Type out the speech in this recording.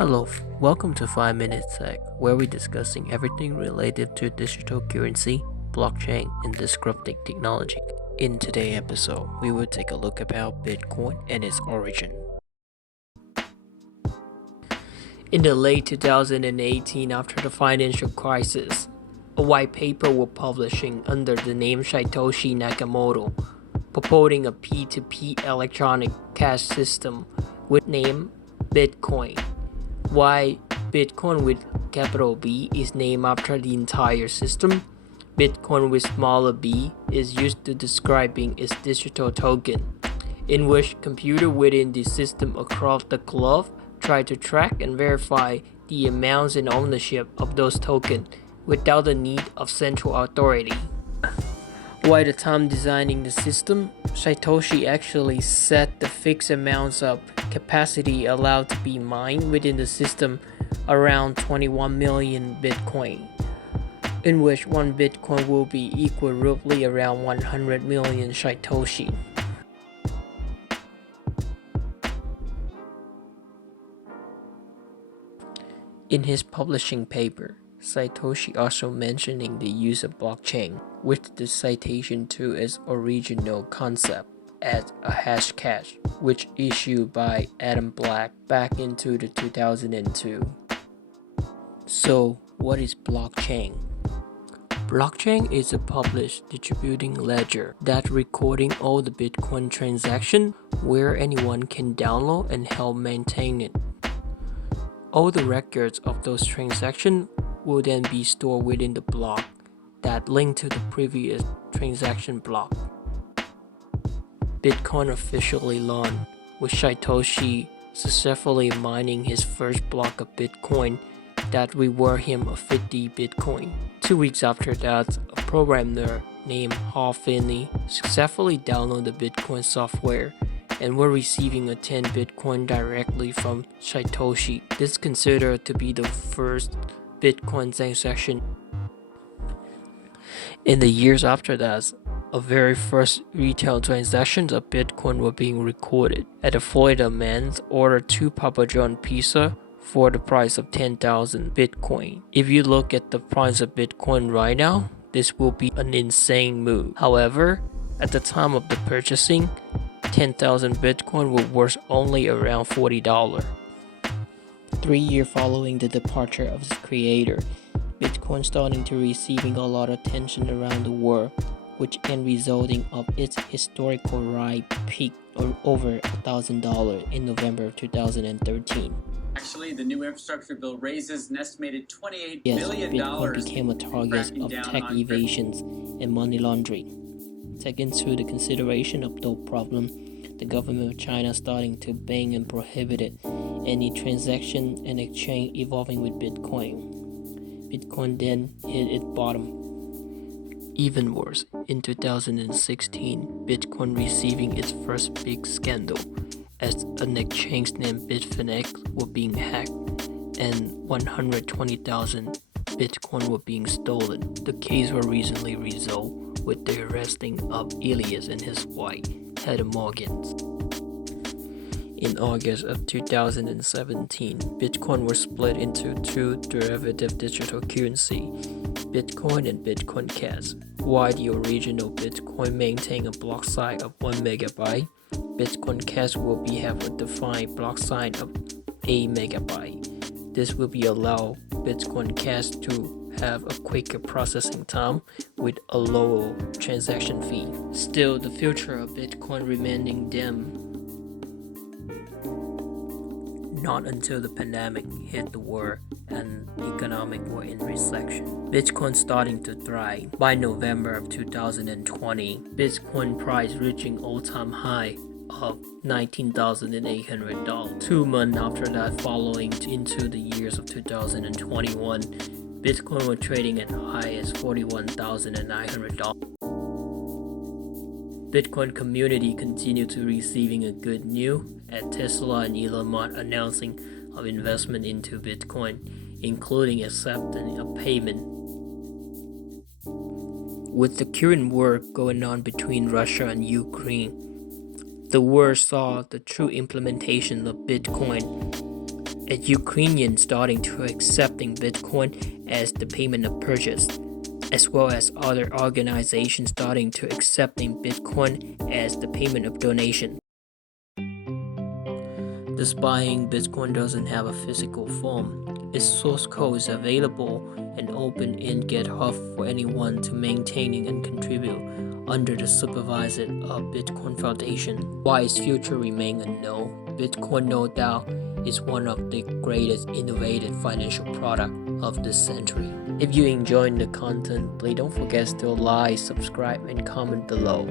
Hello, welcome to 5 Minutes Tech, where we're discussing everything related to digital currency, blockchain, and disruptive technology. In today's episode, we will take a look about Bitcoin and its origin. In the late 2018, after the financial crisis, a white paper was publishing under the name Satoshi Nakamoto, proposing a P2P electronic cash system with name Bitcoin. Why Bitcoin with capital B is named after the entire system. Bitcoin with smaller b is used to describing its digital token, in which computers within the system across the globe try to track and verify the amounts and ownership of those tokens without the need of central authority. By the time designing the system, Satoshi actually set the fixed amounts of capacity allowed to be mined within the system around 21 million Bitcoin, in which 1 Bitcoin will be equal roughly around 100 million Satoshi. In his publishing paper, Satoshi also mentioning the use of blockchain, with the citation to its original concept as a Hashcash, which issued by Adam Black back into the 2002. So, what is blockchain? Blockchain is a published distributing ledger that recording all the Bitcoin transaction where anyone can download and help maintain it. All the records of those transactions will then be stored within the block that link to the previous transaction block. Bitcoin officially launched with Satoshi successfully mining his first block of Bitcoin that reward him of 50 Bitcoin. 2 weeks after that, a programmer named Hal Finney successfully downloaded the Bitcoin software and were receiving a 10 Bitcoin directly from Satoshi. This is considered to be the first Bitcoin transaction. In the years after that, a very first retail transactions of Bitcoin were being recorded. At a Florida man ordered 2 Papa John pizza for the price of 10,000 Bitcoin. If you look at the price of Bitcoin right now, this will be an insane move. However, at the time of the purchasing, 10,000 Bitcoin were worth only around $40. 3 years following the departure of its creator, Bitcoin starting to receiving a lot of attention around the world, which end resulting of its historical rise peak of over $1,000 in November of 2013. Actually, the new infrastructure bill raises an estimated $28 Yes, billion. Bitcoin became a target of tech evasions and money laundering. Taking into the consideration of the problem, the government of China starting to ban and prohibited any transaction and exchange involving with Bitcoin. Bitcoin then hit its bottom. Even worse, in 2016, Bitcoin receiving its first big scandal as an exchange named Bitfinex was being hacked and 120,000 Bitcoin were being stolen. The case was recently resolved with the arresting of Elias and his wife, Heather Morgans. In August of 2017, Bitcoin was split into 2 derivative digital currency, Bitcoin and Bitcoin Cash. While the original Bitcoin maintained a block size of 1 megabyte, Bitcoin Cash will have a defined block size of 8 megabyte. This will allow Bitcoin Cash to have a quicker processing time with a lower transaction fee. Still, the future of Bitcoin remaining dim. Not until the pandemic hit the world and economic were in recession. Bitcoin starting to thrive. By November of 2020, Bitcoin price reaching all-time high of $19,800. 2 months after that, following into the years of 2021, Bitcoin was trading at high as $41,900. Bitcoin community continued to receiving a good news at Tesla and Elon Musk announcing of investment into Bitcoin, including accepting a payment. With the current war going on between Russia and Ukraine, the world saw the true implementation of Bitcoin and Ukrainians starting to accepting Bitcoin as the payment of purchase, as well as other organizations starting to accepting Bitcoin as the payment of donation. Despite Bitcoin doesn't have a physical form, its source code is available and open in GitHub for anyone to maintain and contribute under the supervision of Bitcoin Foundation. While its future remains unknown, Bitcoin no doubt is one of the greatest innovative financial product of this century. If you enjoyed the content, please don't forget to like, subscribe, and comment below.